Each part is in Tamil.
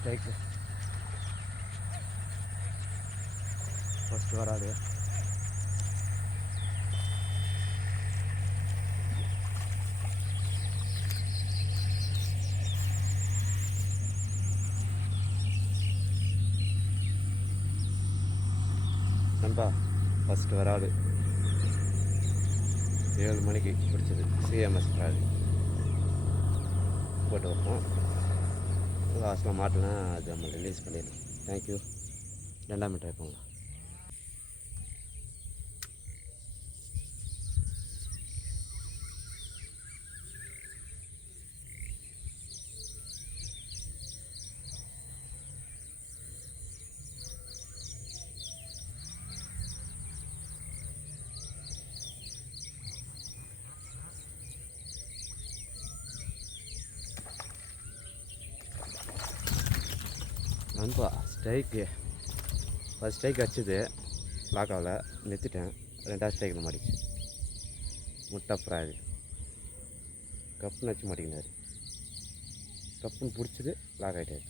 ஸ்ட்ரைக்கு ஃபஸ்ட்டு வராது. நண்பா ஃபஸ்ட்டு வராது 7 மணிக்கு பிடிச்சது சிஎம்எஸ் ட்ராலி போட்டு வைப்போம். லாஸ்ட்டில் மாட்டினா அது நம்ம ரிலீஸ் பண்ணிடலாம். தேங்க்யூ. 2ஆம் ட்ரை பண்ணலாம். நண்பா ஸ்ட்ரைக்கு ஃபஸ்ட் ஸ்ட்ரைக் அடிச்சது லாக் ஆகலை, நிறுத்திட்டேன். 2ஆவது ஸ்ட்ரைக்கில் மாட்டிச்சு. முட்டை ஃப்ராகு கப்புன்னு வச்சு மாட்டிக்கினார். கப்புன்னு பிடிச்சது லாக் ஆகிட்டார்.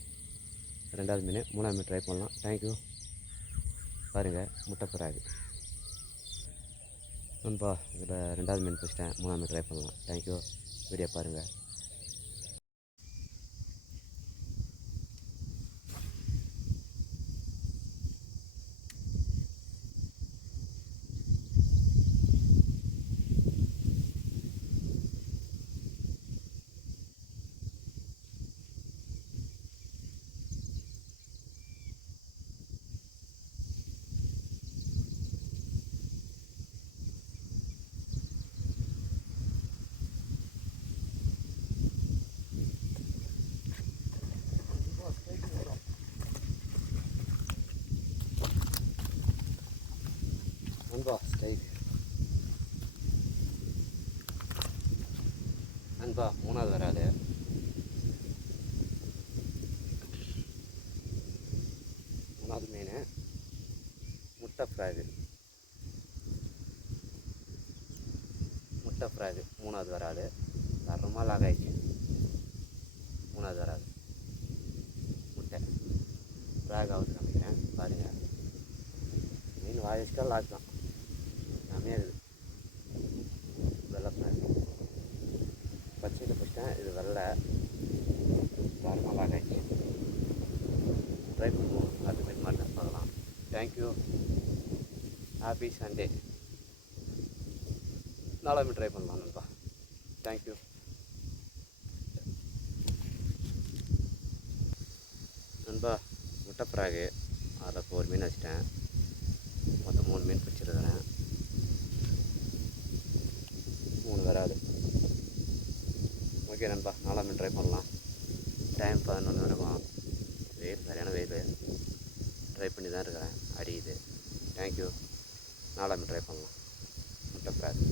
2ஆவது மீன் 3ஆம் மீன் ட்ரை பண்ணலாம். தேங்க்யூ. பாருங்கள் முட்டை ஃப்ராகு நண்பா. இதில் 2ஆவது மீன் பிடிச்சிட்டேன். 3ஆம் மீன் ட்ரை பண்ணலாம். தேங்க்யூ. வீடியோ பாருங்கள். நண்பா ஸ்ட்ரைக் நண்பா 3ஆவது வராது. மூணாவது மீன் முட்டை ஃப்ராகு 3ஆவது வராது. தரமாக லாக் ஆகிடுச்சு. 3ஆவது வராது முட்டை ஃப்ராக் ஆகுது. காமிக்கிறேன் பாருங்கள். மீன் வாயிஸ்க்காக லாக் தான் கம்மியாக இருக்குது. வெள்ளை ஃப்ராக் பச்சையில் பிடிச்சிட்டேன். இது வெள்ளை தரமாக லாக் ஆகிடுச்சு. ட்ரை பண்ணுவோம். அடுத்த மீன் மாட்டேன் பார்க்கலாம். தேங்க்யூ. Happy Sunday. 4ஆம் மீன் ட்ரை பண்ணலாம் நண்பா. தேங்க்யூ. நண்பா முட்டை ஃப்ராகு அதில் இப்போ ஒரு மீன் வச்சிட்டேன். மொத்தம் 3 மீன் பிடிச்சிருக்கிறேன். 3 வராது. ஓகே நண்பா, 4ஆம் மீன் ட்ரை பண்ணலாம். டைம் 11 இருக்கும். வெயில் சரியான வெயில். ட்ரை பண்ணி தான் இருக்கிறேன். அடியுது. தேங்க்யூ. 4ஆம் மீன் ட்ரை பண்ணலாம். முட்டை ஃப்ராக்.